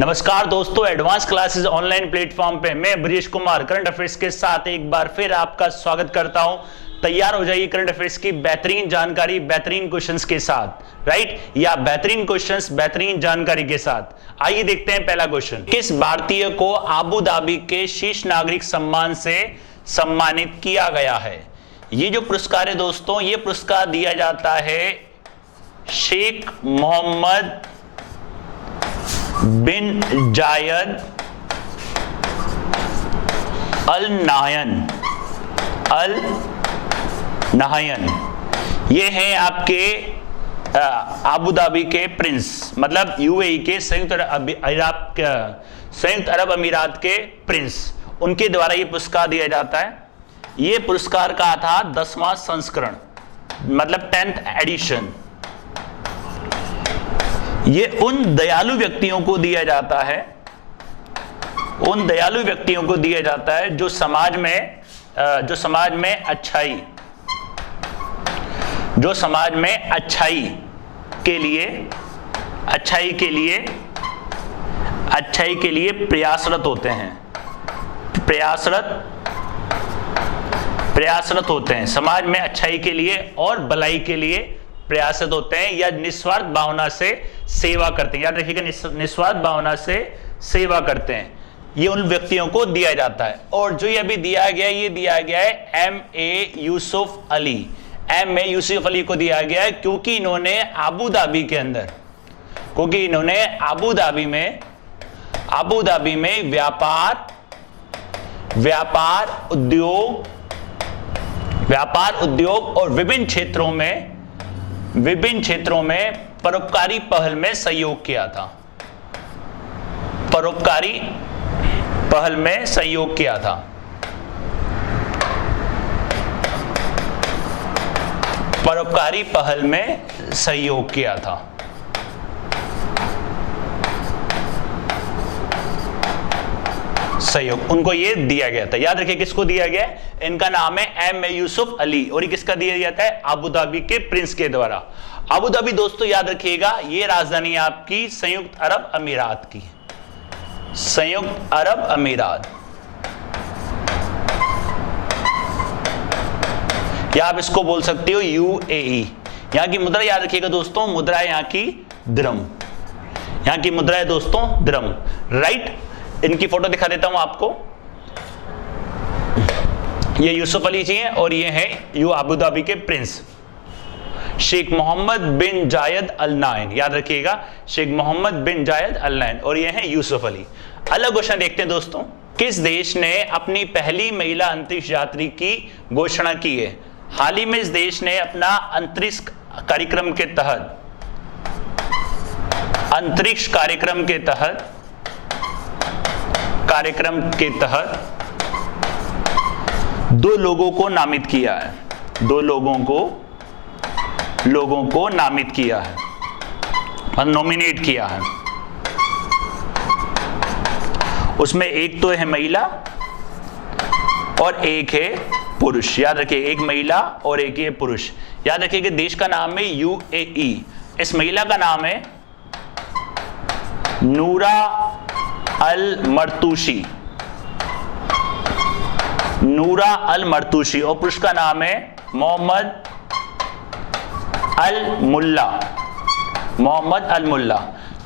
नमस्कार दोस्तों, advance classes online platform पे मैं ब्रिजेश कुमार करंट अफेयर्स के साथ एक बार फिर आपका स्वागत करता हूं। तैयार हो जाइए करंट अफेयर्स की बेहतरीन जानकारी बेहतरीन क्वेश्चंस के साथ, राइट, या बेहतरीन क्वेश्चंस बेहतरीन जानकारी के साथ। आइए देखते हैं पहला क्वेश्चन। किस भारतीय को आबू धाबी के शीर्ष नागरिक सम्मान से सम्मानित किया गया है? ये जो पुरस्कार है दोस्तों, ये पुरस्कार दिया जाता है शेख मोहम्मद बिन जायद अल नाहयन। ये हैं आपके आबू धाबी के प्रिंस, मतलब यूएई के संयुक्त अरब अमीरात के प्रिंस, उनके द्वारा ये पुरस्कार दिया जाता है। ये पुरस्कार का था 10वां संस्करण, मतलब 10th एडिशन। ये उन दयालु व्यक्तियों को दिया जाता है, उन दयालु व्यक्तियों को दिया जाता है जो समाज में अच्छाई के लिए प्रयासरत होते हैं, प्रयासरत होते हैं, समाज में अच्छाई के लिए और भलाई के लिए प्रयासरत होते हैं, या निस्वार्थ भावना से सेवा करते हैं। याद रखिएगा, निस्वार्थ भावना से सेवा करते हैं, ये उन व्यक्तियों को दिया जाता है। और जो ये अभी दिया गया, ये दिया गया है M.A. यूसुफ अली। M.A. यूसुफ अली को दिया गया है क्योंकि इन्होंने आबू धाबी में व्यापार उद्योग और विभिन्न क्षेत्रों में परोपकारी पहल में सहयोग किया था। परोपकारी पहल में सहयोग किया था। सहयोग उनको ये दिया गया था। याद रखिए किसको दिया गया है, इनका नाम है M.A. यूसुफ अली, और ये किसका दिया जाता है? आबू धाबी के प्रिंस के द्वारा। आबू धाबी दोस्तों याद रखिएगा, ये राजधानी आपकी संयुक्त अरब अमीरात की, संयुक्त अरब अमीरात, या आप इसको बोल सकते हो UAE। यहां की मुद्रा याद रखिएगा दोस्तों, मुद्रा है यहाँ की दिरहम, यहाँ की मुद्रा है दोस्तों दिरहम, राइट। इनकी फोटो दिखा देता हूं आपको। ये यूसुफ अली जी हैं और ये हैं आबू धाबी के प्रिंस शेख मोहम्मद बिन जायद अल नाहयन। याद रखिएगा, शेख मोहम्मद बिन जायद अल नाहयन, और ये हैं यूसुफ अली। अलग क्वेश्चन देखते हैं दोस्तों। किस देश ने अपनी पहली महिला अंतरिक्ष यात्री की घोषणा की है? हाल ही में इस देश ने अपना अंतरिक्ष कार्यक्रम के तहत 2 लोगों को नामित किया है, 2 लोगों को नामित किया है, नॉमिनेट किया है। उसमें एक तो है महिला और एक है पुरुष। याद रखिए, एक महिला और एक है पुरुष। याद रखिए कि देश का नाम है UAE। इस महिला का नाम है नूरा अल मर्तूशी, और पुरुष का नाम है मोहम्मद अल मुल्ला।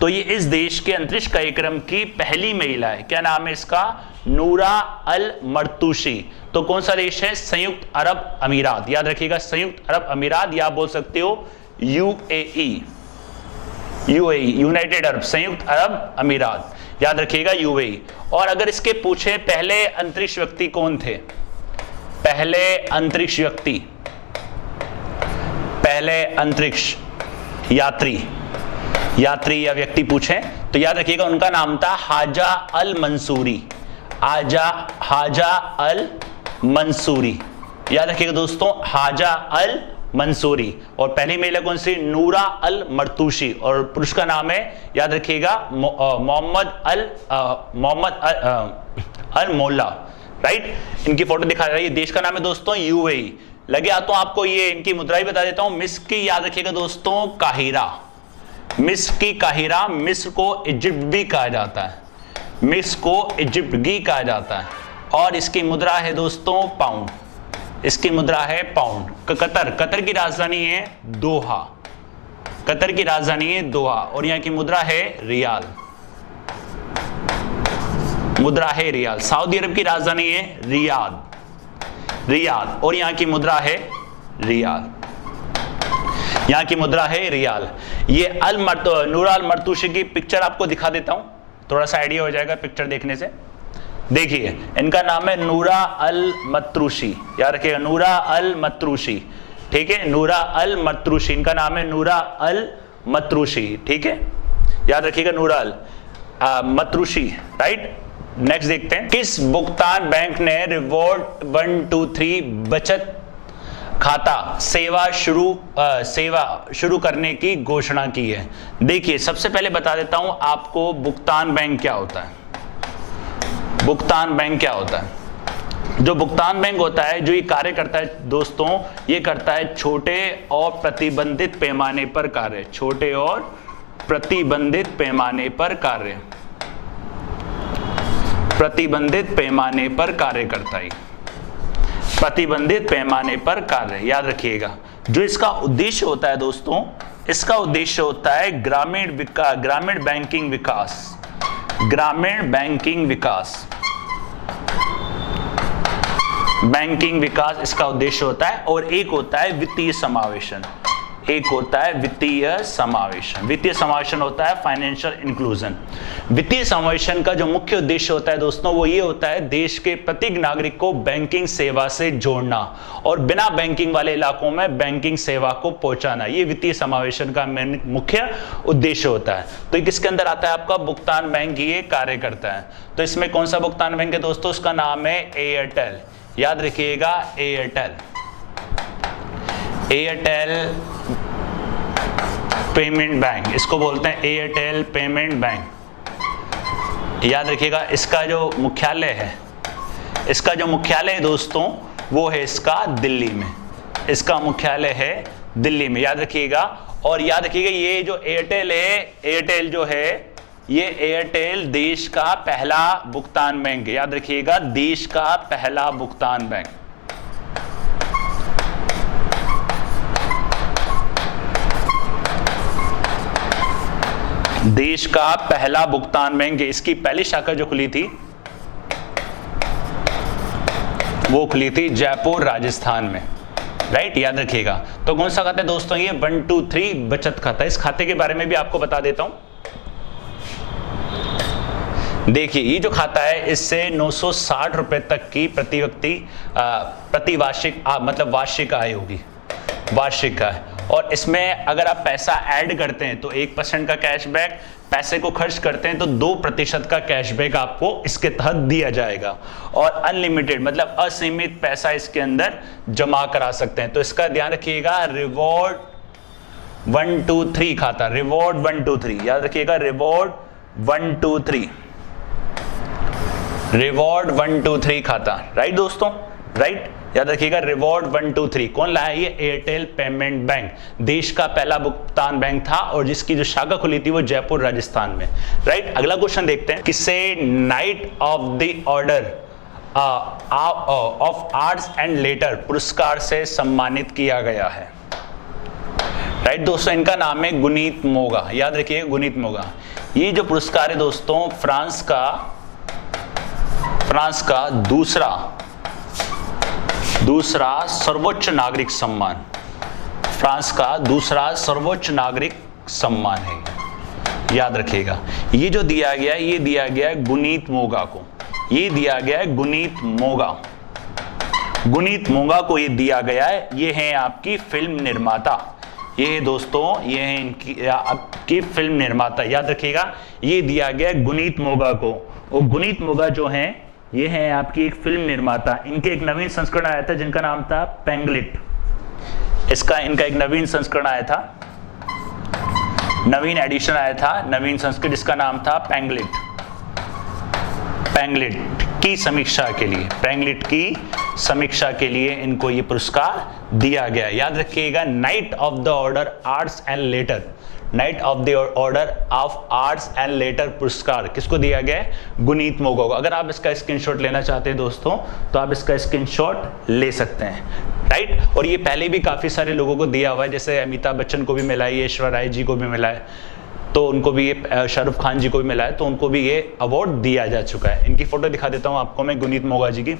तो ये इस देश के अंतरिक्ष कार्यक्रम की पहली महिला है। क्या नाम है इसका? नूरा अल मर्तूशी। तो कौन सा देश है? संयुक्त अरब अमीरात। याद रखिएगा, संयुक्त अरब अमीरात, या आप बोल सकते हो UAE, यूनाइटेड अरब, संयुक्त अरब अमीरात। याद रखिएगा UAE। और अगर इसके पूछे पहले अंतरिक्ष व्यक्ति कौन थे, पहले अंतरिक्ष यात्री या व्यक्ति पूछे, तो याद रखिएगा उनका नाम था हाजा अल मंसूरी। याद रखिएगा दोस्तों, हाजा अल मंसूरी। और पहली महिला कौन सी? नूरा अल मर्तूशी, और पुरुष का नाम है, याद रखिएगा, मोहम्मद अल मोल्ला, राइट। इनकी फोटो दिखा रहा है। ये देश का नाम है दोस्तों UAE। लगे हाथों आपको ये इनकी मुद्रा ही बता देता हूं। मिस्र की याद रखिएगा दोस्तों काहिरा, मिस्र की काहिरा, मिस्र को इजिप्ट भी कहा जाता है, मिस्र को इजिप्ट भी कहा जाता है। और इसकी मुद्रा है दोस्तों पाउंड, इसकी मुद्रा है पाउंड। कतर, कतर की राजधानी है दोहा, कतर की राजधानी है दोहा और यहाँ की मुद्रा है रियाल, मुद्रा है रियाल। सऊदी अरब की राजधानी है रियाद, रियाद और यहाँ की मुद्रा है रियाल, यहाँ की मुद्रा है रियाल। ये नूरा अल मर्तूशी की पिक्चर आपको दिखा देता हूं, थोड़ा सा आइडिया हो जाएगा पिक्चर देखने से। देखिए इनका नाम है नूरा अल मतरूशी, याद रखिएगा नूरा अल मतरूशी, ठीक है, नूरा अल मतरूशी, इनका नाम है नूरा अल मतरूशी, ठीक है, याद रखिएगा नूरा अल मतरूशी, राइट। नेक्स्ट देखते हैं, किस भुगतान बैंक ने रिवॉर्ड 123 बचत खाता सेवा शुरू करने की घोषणा की है। देखिए सबसे पहले बता देता हूं आपको भुगतान बैंक क्या होता है। भुगतान बैंक क्या होता है? जो भुगतान बैंक होता है, जो ये कार्य करता है दोस्तों, ये करता है छोटे और प्रतिबंधित पैमाने पर कार्य, छोटे और प्रतिबंधित पैमाने पर कार्य, प्रतिबंधित पैमाने पर कार्य करता है, प्रतिबंधित पैमाने पर कार्य, याद रखिएगा। जो इसका उद्देश्य होता है दोस्तों, इसका उद्देश्य होता है ग्रामीण विकास, ग्रामीण बैंकिंग विकास, ग्रामीण बैंकिंग विकास, बैंकिंग विकास इसका उद्देश्य होता है। और एक होता है वित्तीय समावेशन, एक होता है वित्तीय समावेशन, वित्तीय समावेशन होता है फाइनेंशियल इंक्लूजन। वित्तीय समावेशन का जो मुख्य उद्देश्य होता है दोस्तों, वो ये होता है देश के प्रत्येक नागरिक को बैंकिंग सेवा से जोड़ना और बिना बैंकिंग वाले इलाकों में बैंकिंग सेवा को पहुंचाना, ये वित्तीय समावेशन का मुख्य उद्देश्य होता है। तो किसके अंदर आता है आपका भुगतान बैंक, ये कार्य करता है। तो इसमें कौन सा भुगतान बैंक है दोस्तों? उसका नाम है एयरटेल, याद रखिएगा एयरटेल, एयरटेल पेमेंट बैंक, इसको बोलते हैं एयरटेल पेमेंट बैंक, याद रखिएगा। इसका जो मुख्यालय है, इसका जो मुख्यालय है दोस्तों, वो है इसका दिल्ली में, इसका मुख्यालय है दिल्ली में, याद रखिएगा। और याद रखिएगा ये जो एयरटेल है, एयरटेल जो है, ये एयरटेल देश का पहला भुगतान बैंक है, याद रखिएगा देश का पहला भुगतान बैंक, देश का पहला भुगतान बैंक है। इसकी पहली शाखा जो खुली थी वो खुली थी जयपुर राजस्थान में, राइट, याद रखिएगा। तो कौन सा खाता है दोस्तों? ये 123 बचत खाता। इस खाते के बारे में भी आपको बता देता हूं। देखिए ये जो खाता है, इससे 960 रुपए तक की प्रति व्यक्ति प्रति वार्षिक मतलब वार्षिक आय होगी, वार्षिक आय। और इसमें अगर आप पैसा ऐड करते हैं तो 1% का कैशबैक, पैसे को खर्च करते हैं तो 2% का कैशबैक आपको इसके तहत दिया जाएगा। और अनलिमिटेड मतलब असीमित पैसा इसके अंदर जमा करा सकते हैं। तो इसका ध्यान रखिएगा, रिवॉर्ड 123 खाता, रिवॉर्ड 123, याद रखिएगा रिवॉर्ड 123, रिवॉर्ड 123 खाता, राइट दोस्तों, राइट, याद रखिएगा रिवॉर्ड 123। कौन लाया? ये एयरटेल पेमेंट बैंक, देश का पहला भुगतान बैंक था और जिसकी जो शाखा खुली थी वो जयपुर राजस्थान में, राइट। अगला क्वेश्चन देखते हैं, किसे night of the order of arts and later पुरस्कार से सम्मानित किया गया है? राइट दोस्तों, इनका नाम है गुनीत मोगा, याद रखिए गुनीत मोगा। ये जो पुरस्कार है दोस्तों, फ्रांस का दूसरा सर्वोच्च नागरिक सम्मान, फ्रांस का दूसरा सर्वोच्च नागरिक सम्मान है, याद रखिएगा। ये जो दिया गया, ये दिया गया है गुनीत मोगा को, ये दिया गया है गुनीत मोगा, गुनीत मोगा को ये दिया गया है। ये है आपकी फिल्म निर्माता, ये है दोस्तों, ये है इनकी आपकी फिल्म निर्माता, याद रखिएगा। ये दिया गया है गुनीत मोगा को। और गुनीत मोगा जो है, ये है आपकी एक फिल्म निर्माता। इनके एक नवीन संस्करण आया था जिनका नाम था पेंगलिट, इनका एक नवीन संस्करण आया था, नवीन एडिशन आया था, नवीन संस्करण, जिसका नाम था पेंगलिट। पेंगलिट की समीक्षा के लिए, पेंगलिट की समीक्षा के लिए इनको ये पुरस्कार दिया गया। याद रखिएगा, night of the order arts and later, night of the order of arts and later पुरस्कार किसको दिया गया है? गुनीत मोगा को। अगर आप इसका स्क्रीनशॉट लेना चाहते हैं दोस्तों तो आप इसका स्क्रीनशॉट ले सकते हैं, राइट। और ये पहले भी काफी सारे लोगों को दिया हुआ है, जैसे अमिताभ बच्चन को भी मिला है, ऐश्वर्या राय जी को भी मिला है, तो उनको भी ये, शाहरुख खान जी को भी मिला है, तो उनको भी ये अवार्ड दिया जा चुका है। इनकी फोटो दिखा देता हूं आपको मैं गुनीत मोगा जी की।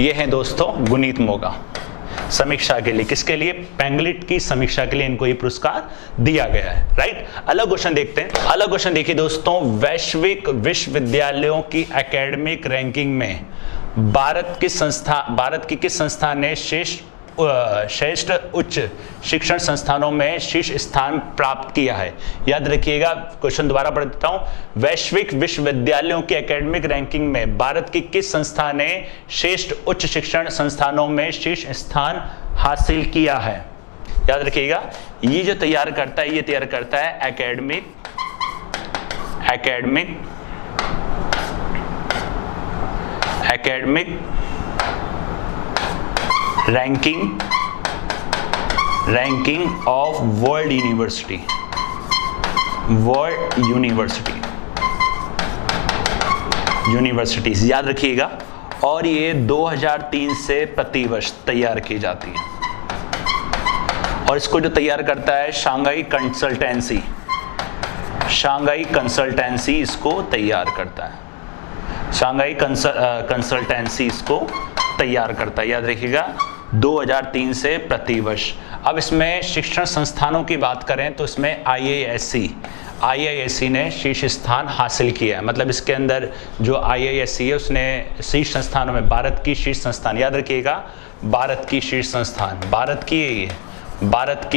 ये हैं दोस्तों गुनीत मोगा, समीक्षा के लिए, किसके लिए? पेंगलिट की समीक्षा के लिए इनको ये पुरस्कार दिया गया है, राइट। अलग क्वेश्चन देखते हैं। अलग क्वेश्चन देखिए दोस्तों, वैश्विक विश्वविद्यालयों की एकेडमिक रैंकिंग में भारत की किस संस्था ने श्रेष्ठ उच्च शिक्षण संस्थानों में शीर्ष स्थान प्राप्त किया है? याद रखिएगा, क्वेश्चन दोबारा पढ़ देता हूं। वैश्विक विश्वविद्यालयों की एकेडमिक रैंकिंग में भारत की किस संस्था ने श्रेष्ठ उच्च शिक्षण संस्थानों में शीर्ष स्थान हासिल किया है? याद रखिएगा, ये जो तैयार करता है, ये तैयार करता है academic ranking of world universities, याद रखिएगा। और ये 2003 से प्रतिवर्ष तैयार की जाती है। और इसको जो तैयार करता है शांघाई कंसल्टेंसी इसको तैयार करता है। शांघाई कंसल्टेंसी इसको तैयार करता है, याद रखिएगा, 2003 से प्रतिवर्ष। अब इसमें शिक्षण संस्थानों की बात करें तो इसमें IISc ने शीर्ष स्थान हासिल किया है। मतलब इसके अंदर जो IISc है उसने शीर्ष संस्थानों में भारत की शीर्ष संस्थान, याद रखिएगा, भारत की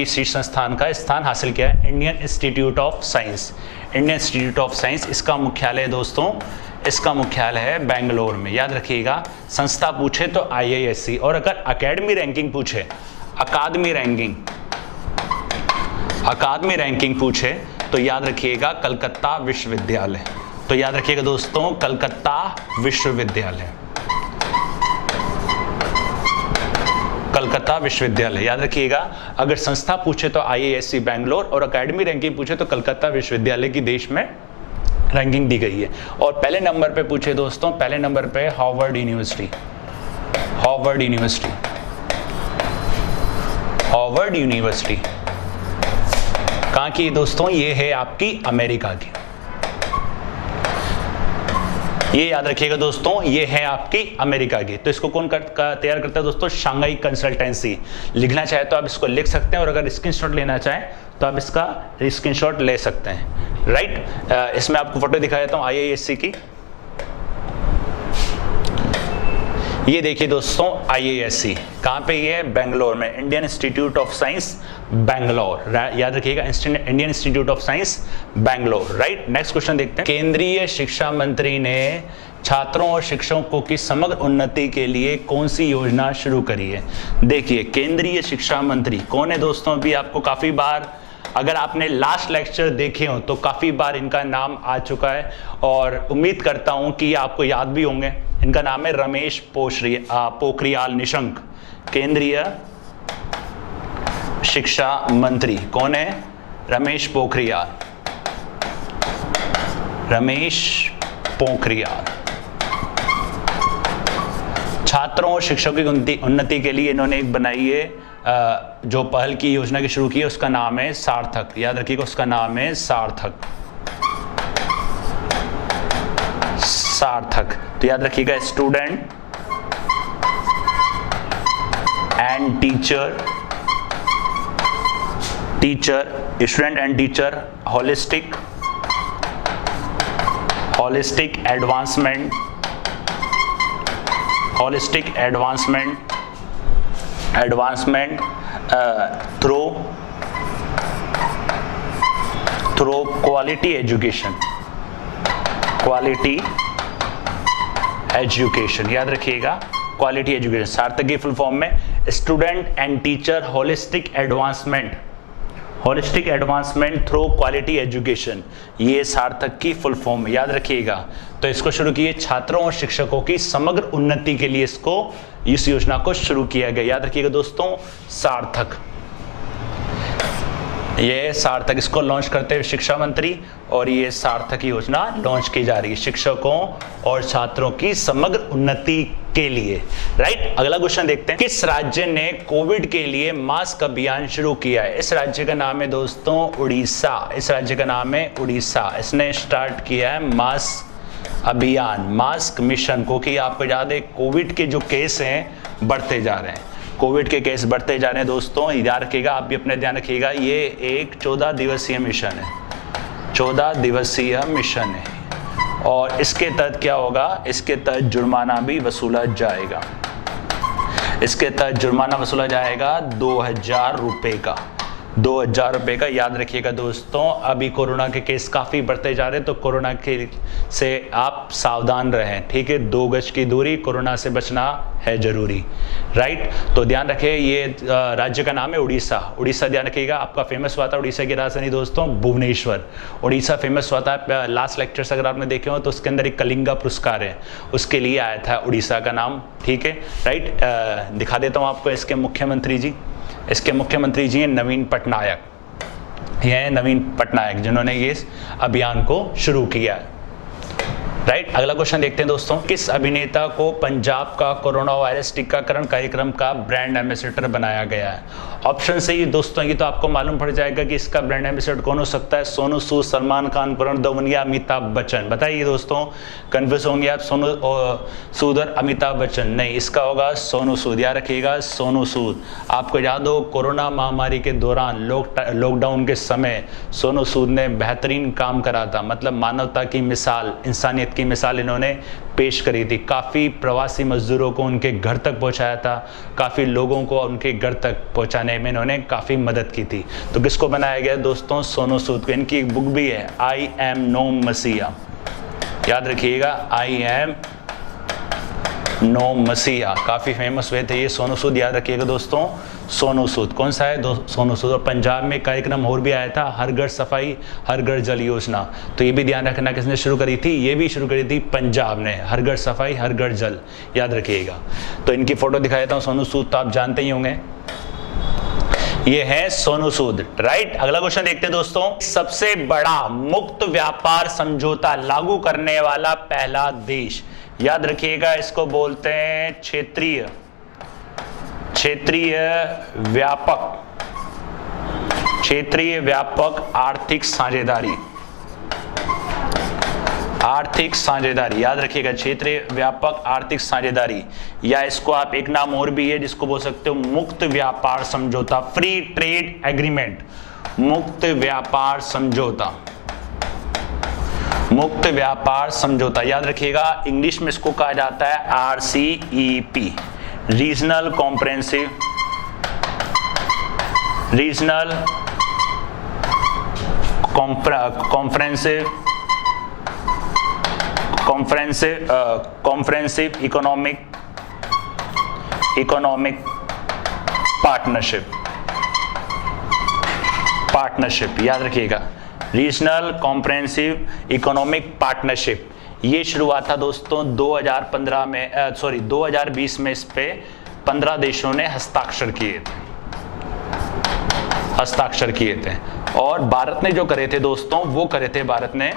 शीर्ष संस्थान का स्थान हासिल किया है। इंडियन इंस्टीट्यूट ऑफ साइंस इसका मुख्यालय है दोस्तों, इसका मुख्यालय है बेंगलोर में, याद रखिएगा। संस्था पूछे तो IISc, और अगर अकेडमी रैंकिंग पूछे, अकादमी रैंकिंग पूछे तो याद रखिएगा कलकत्ता विश्वविद्यालय। तो याद रखिएगा दोस्तों, कलकत्ता विश्वविद्यालय, याद रखिएगा। अगर संस्था पूछे तो IISc बेंगलोर, और अकेडमी रैंकिंग पूछे तो कलकत्ता विश्वविद्यालय की देश में रैंकिंग दी गई है। और पहले नंबर पे पूछे दोस्तों, पहले नंबर पे हार्वर्ड यूनिवर्सिटी, कहाँ की दोस्तों? ये है आपकी अमेरिका की। ये याद रखिएगा दोस्तों, ये है आपकी अमेरिका की। तो इसको कौन तैयार करता है दोस्तों? Shanghai consultancy. लिखना चाहे तो आप इसको लिख सकते हैं, और अगर स्क्रीनशॉट लेना चाहें तो आप इसका स्क्रीनशॉट ले सकते हैं, राइट। इसमें आपको फोटो दिखा देता हूं IISc की। ये देखिए दोस्तों IISc कहाँ पे? ये बेंगलोर में, Indian institute of science Bangalore, याद रखिएगा, Indian institute of science Bangalore, right. Next question देखते हैं। केंद्रीय शिक्षा मंत्री ने छात्रों और शिक्षकों की समग्र उन्नति के लिए कौन सी योजना शुरू करी है? देखिए, केंद्रीय शिक्षा मंत्री कौन है दोस्तों? अभी आपको काफी बार, अगर आपने लास्ट लेक्चर देखे हो तो काफी बार इनका नाम आ चुका है, और उम्मीद करता हूं कि आपको याद भी होंगे। इनका नाम है रमेश पोखरियाल निशंक। केंद्रीय शिक्षा मंत्री कौन है? रमेश पोखरियाल। छात्रों और शिक्षकों की उन्नति के लिए इन्होंने एक बनाई है, जो पहल की योजना की शुरू की है, उसका नाम है सार्थक। याद रखिएगा, उसका नाम है सार्थक। तो याद रखिएगा, student and teacher holistic advancement through quality education, याद रखिएगा, क्वालिटी एजुकेशन। सार्थक की फुल फॉर्म में student and teacher holistic advancement through quality education, ये सार्थक की फुल फॉर्म है, याद रखिएगा। तो इसको शुरू किए छात्रों और शिक्षकों की समग्र उन्नति के लिए, इस योजना को शुरू किया गया, याद रखिएगा दोस्तों, सार्थक। ये सार्थक, इसको लॉन्च करते हुए शिक्षा मंत्री, और ये सार्थक योजना लॉन्च की जा रही है शिक्षकों और छात्रों की समग्र उन्नति के लिए। राइट, अगला क्वेश्चन देखते हैं। किस राज्य ने कोविड के लिए मास्क अभियान शुरू किया है? इस राज्य का नाम है दोस्तों उड़ीसा। इस राज्य का नाम है उड़ीसा। इसने स्टार्ट किया है मास्क अभियान, मास्क मिशन, क्योंकि आपको याद है कोविड के जो केस हैं बढ़ते जा रहे हैं, कोविड के केस बढ़ते जा रहे हैं दोस्तों, याद रखिएगा, आप भी अपने ध्यान रखिएगा। ये एक 14 दिवसीय मिशन है, 14 दिवसीय मिशन है, और इसके तहत क्या होगा? इसके तहत जुर्माना भी वसूला जाएगा। इसके तहत जुर्माना वसूला जाएगा 2000 रुपए का, 2000 रुपए का, याद रखिएगा दोस्तों। अभी कोरोना के केस काफ़ी बढ़ते जा रहे हैं, तो कोरोना के से आप सावधान रहें, ठीक है। 2 गज की दूरी, कोरोना से बचना है जरूरी। राइट, तो ध्यान रखें, ये राज्य का नाम है उड़ीसा। उड़ीसा ध्यान रखिएगा। आपका फेमस हुआ था उड़ीसा की राजधानी दोस्तों भुवनेश्वर। उड़ीसा फेमस हुआ था, लास्ट लेक्चर्स अगर आपने देखे हो तो उसके अंदर एक कलिंगा पुरस्कार है, उसके लिए आया था उड़ीसा का नाम, ठीक है। राइट, दिखा देता हूँ आपको इसके मुख्यमंत्री जी। इसके मुख्यमंत्री जी हैं नवीन पटनायक। ये हैं नवीन पटनायक, जिन्होंने ये अभियान को शुरू किया है। राइट, अगला क्वेश्चन देखते हैं दोस्तों। किस अभिनेता को पंजाब का कोरोना वायरस टीकाकरण कार्यक्रम का ब्रांड एम्बेसडर बनाया गया है? ऑप्शन से ही दोस्तों ये तो आपको मालूम पड़ जाएगा कि इसका ब्रांड एम्बेसडर कौन हो सकता है। सोनू सूद, सलमान खान, वरुण धवन या अमिताभ बच्चन? बताइए दोस्तों, कंफ्यूज होंगे आप। सोनू सूद और अमिताभ बच्चन नहीं, इसका होगा सोनू सूद, याद रखिएगा सोनू सूद। आपको याद हो कोरोना महामारी के दौरान लॉकडाउन के समय सोनू सूद ने बेहतरीन काम करा था, मतलब मानवता की मिसाल, इंसानियत की मिसाल इन्होंने पेश करी थी। काफ़ी प्रवासी मजदूरों को उनके घर तक पहुंचाया था, काफ़ी लोगों को उनके घर तक पहुंचाने में इन्होंने काफ़ी मदद की थी। तो किसको बनाया गया दोस्तों? सोनू सूद को। इनकी एक बुक भी है, आई एम नो मसीहा, याद रखिएगा, आई एम नो मसीहा, काफ़ी फेमस हुए थे ये सोनू सूद, याद रखिएगा दोस्तों सोनू सूद। कौन सा है सोनू सूद। और पंजाब में कार्यक्रम और भी आया था, हर घर सफाई हर घर जल योजना, तो ये भी ध्यान रखना किसने शुरू करी थी? ये भी शुरू करी थी पंजाब ने, हर घर सफाई हर घर जल, याद रखिएगा। तो इनकी फोटो दिखा देता हूँ, सोनू सूद तो आप जानते ही होंगे, ये है सोनू सूद। राइट, अगला क्वेश्चन देखते हैं दोस्तों। सबसे बड़ा मुक्त व्यापार समझौता लागू करने वाला पहला देश? याद रखिएगा, इसको बोलते हैं क्षेत्रीय व्यापक आर्थिक साझेदारी, आर्थिक साझेदारी, याद रखिएगा क्षेत्रीय व्यापक आर्थिक साझेदारी, या इसको आप एक नाम और भी है जिसको बोल सकते हो मुक्त व्यापार समझौता, फ्री ट्रेड एग्रीमेंट, मुक्त व्यापार समझौता, मुक्त व्यापार समझौता, याद रखिएगा। इंग्लिश में इसको कहा जाता है RCEP, regional comprehensive comprehensive economic partnership, याद रखिएगा, रीजनल कॉम्प्रेहेंसिव इकोनॉमिक पार्टनरशिप। ये शुरुआत था दोस्तों 2020 में इस पे 15 देशों ने हस्ताक्षर किए थे, और भारत ने जो करे थे दोस्तों, वो करे थे भारत ने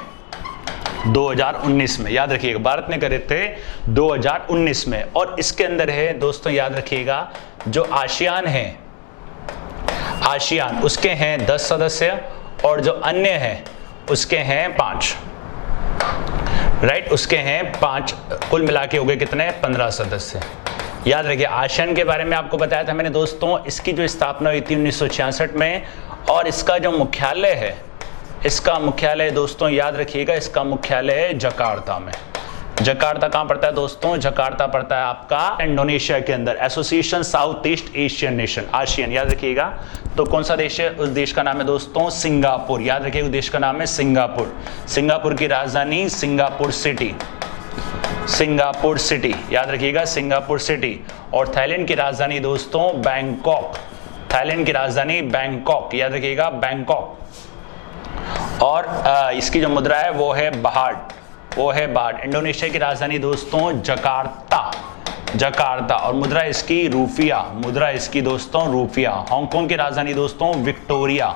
2019 में, याद रखिएगा, भारत ने करे थे 2019 में। और इसके अंदर है दोस्तों, याद रखिएगा, जो आसियान है, आसियान उसके हैं 10 सदस्य, और जो अन्य हैं उसके हैं 5। राइट, उसके हैं 5, कुल मिला के हो गए कितने? 15 सदस्य। याद रखिए, आसियान के बारे में आपको बताया था मैंने दोस्तों, इसकी जो स्थापना हुई थी 1966 में, और इसका जो मुख्यालय है, इसका मुख्यालय दोस्तों याद रखिएगा, इसका मुख्यालय है जकार्ता में। जकार्ता कहाँ पड़ता है दोस्तों? जकार्ता पड़ता है आपका इंडोनेशिया के अंदर, association south east Asian nation, ASEAN, याद रखिएगा। तो कौन सा देश है? उस देश का नाम है दोस्तों सिंगापुर, याद रखिएगा, उस देश का नाम है सिंगापुर। सिंगापुर की राजधानी सिंगापुर सिटी, सिंगापुर सिटी, याद रखिएगा, सिंगापुर सिटी। और थाईलैंड की राजधानी दोस्तों बैंकॉक, थाईलैंड की राजधानी बैंकॉक, याद रखिएगा, बैंकॉक। और इसकी जो मुद्रा है वो है बाहट, इंडोनेशिया की राजधानी दोस्तों जकार्ता, और मुद्रा इसकी रूपिया, दोस्तों रूपिया। हांगकांग की राजधानी दोस्तों विक्टोरिया,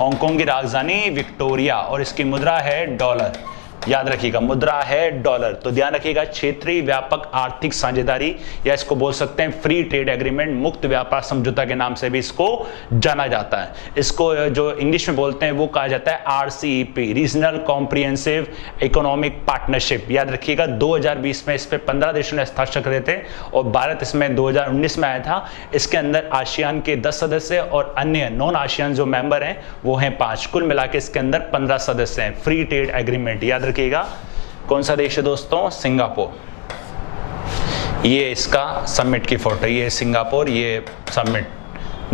हांगकांग की राजधानी विक्टोरिया और इसकी मुद्रा है डॉलर। याद रखिएगा मुद्रा है डॉलर। तो ध्यान रखिएगा क्षेत्रीय व्यापक आर्थिक साझेदारी या इसको बोल सकते हैं फ्री ट्रेड एग्रीमेंट, मुक्त व्यापार समझौता के नाम से भी इसको जाना जाता है। इसको जो इंग्लिश में बोलते हैं वो कहा जाता है RCEP, regional comprehensive economic partnership. याद रखिएगा 2020 में इस पे 15 देशों ने हस्ताक्षर करे थे और भारत इसमें 2019 में आया था। इसके अंदर आसियान के 10 सदस्य और अन्य नॉन आसियान जो मेंबर हैं वो हैं 5। कुल मिला के इसके अंदर 15 सदस्य हैं। फ्री ट्रेड एग्रीमेंट याद रखिएगा। कौन सा देश है दोस्तों? सिंगापुर। ये इसका समिट की फोटो, ये सिंगापुर, ये समिट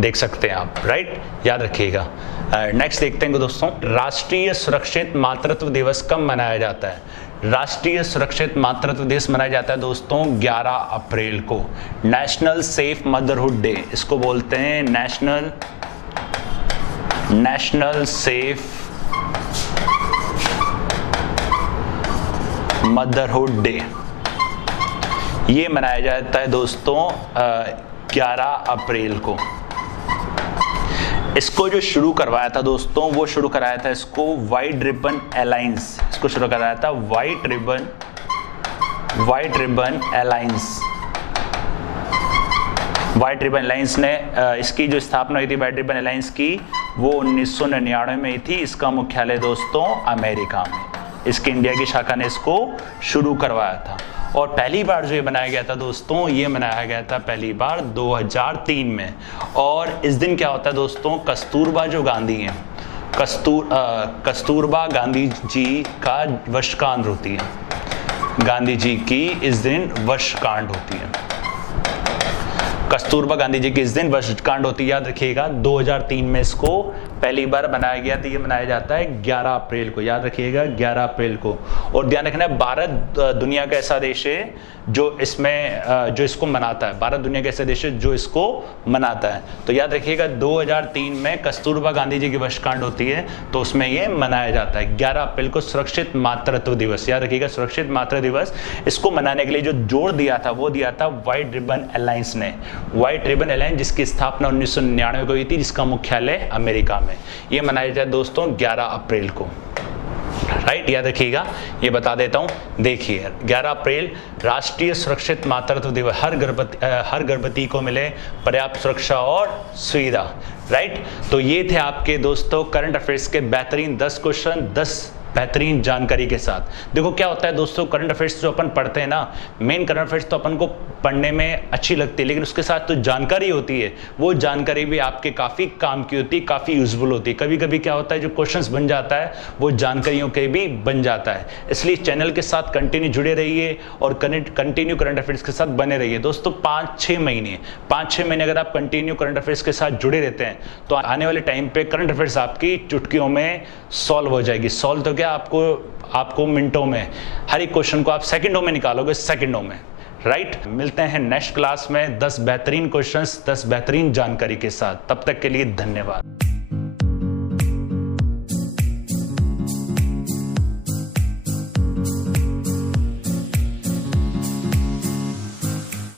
देख सकते हैं आप, राइट। याद रखिएगा। नेक्स्ट देखते हैं दोस्तों, राष्ट्रीय सुरक्षित मातृत्व दिवस कब मनाया जाता है? राष्ट्रीय सुरक्षित मातृत्व दिवस मनाया जाता है दोस्तों 11 अप्रैल को। नेशनल सेफ मदरहुड डे इसको बोलते हैं, नेशनल सेफ मदरहुड डे। ये मनाया जाता है दोस्तों 11 अप्रैल को। इसको जो शुरू करवाया था दोस्तों, वो शुरू कराया था इसको व्हाइट रिबन अलायंस। इसको शुरू कराया था white ribbon alliance. White ribbon alliance ने इसकी जो स्थापना हुई थी व्हाइट रिबन अलायंस की, वो 1999 में थी। इसका मुख्यालय दोस्तों अमेरिका में। इसकी इंडिया की शाखा ने इसको शुरू करवाया था। और पहली बार जो ये बनाया गया था दोस्तों, ये मनाया गया था पहली बार 2003 में। और इस दिन क्या होता है दोस्तों, कस्तूरबा जो गांधी हैं, कस्तूरबा गांधी जी का वर्षगांठ होती है। गांधी जी की इस दिन वर्षगांठ होती है। कस्तूरबा गांधी जी की इस दिन वर्षगांठ होती है। याद रखिएगा 2003 में इसको पहली बार बनाया गया था। ये मनाया जाता है 11 अप्रैल को। याद रखिएगा 11 अप्रैल को। और ध्यान रखना है भारत दुनिया का ऐसा देश है जो इसको मनाता है। भारत दुनिया का ऐसा देश है जो इसको मनाता है। तो याद रखिएगा 2003 में कस्तूरबा गांधी जी की वर्षगांठ होती है, तो उसमें ये मनाया जाता है 11 अप्रैल को सुरक्षित मातृत्व दिवस। याद रखिएगा सुरक्षित मातृत्व दिवस। इसको मनाने के लिए जो जोर दिया था वो दिया था व्हाइट रिबन अलायंस ने। व्हाइट रिबन अलायंस जिसकी स्थापना 1999 को हुई थी, जिसका मुख्यालय अमेरिका में। ये मनाया जाए दोस्तों 11 अप्रैल को, राइट। याद रखिएगा, ये बता देता हूं। देखिए 11 अप्रैल राष्ट्रीय सुरक्षित मातृत्व दिवस। हर गर्भवती को मिले पर्याप्त सुरक्षा और सुविधा, राइट। तो ये थे आपके दोस्तों करंट अफेयर्स के बेहतरीन 10 क्वेश्चन 10 बेहतरीन जानकारी के साथ। देखो क्या होता है दोस्तों, करंट अफेयर्स जो अपन पढ़ते हैं ना, मेन करंट अफेयर्स तो अपन को पढ़ने में अच्छी लगती है, लेकिन उसके साथ तो जानकारी होती है, वो जानकारी भी आपके काफ़ी काम की होती है, काफ़ी यूजफुल होती है। कभी कभी क्या होता है जो क्वेश्चंस बन जाता है वो जानकारियों के भी बन जाता है। इसलिए चैनल के साथ कंटिन्यू जुड़े रहिए और कंटिन्यू करंट अफेयर्स के साथ बने रहिए दोस्तों। 5-6 महीने अगर आप कंटिन्यू करंट अफेयर्स के साथ जुड़े रहते हैं तो आने वाले टाइम पे करंट अफेयर्स आपकी चुटकियों में सॉल्व हो जाएगी। सॉल्व तो क्या, आपको मिनटों में, हर एक क्वेश्चन को आप सेकंडों में निकालोगे, सेकंडों में, राइट। मिलते हैं नेक्स्ट क्लास में 10 बेहतरीन क्वेश्चंस 10 बेहतरीन जानकारी के साथ। तब तक के लिए धन्यवाद।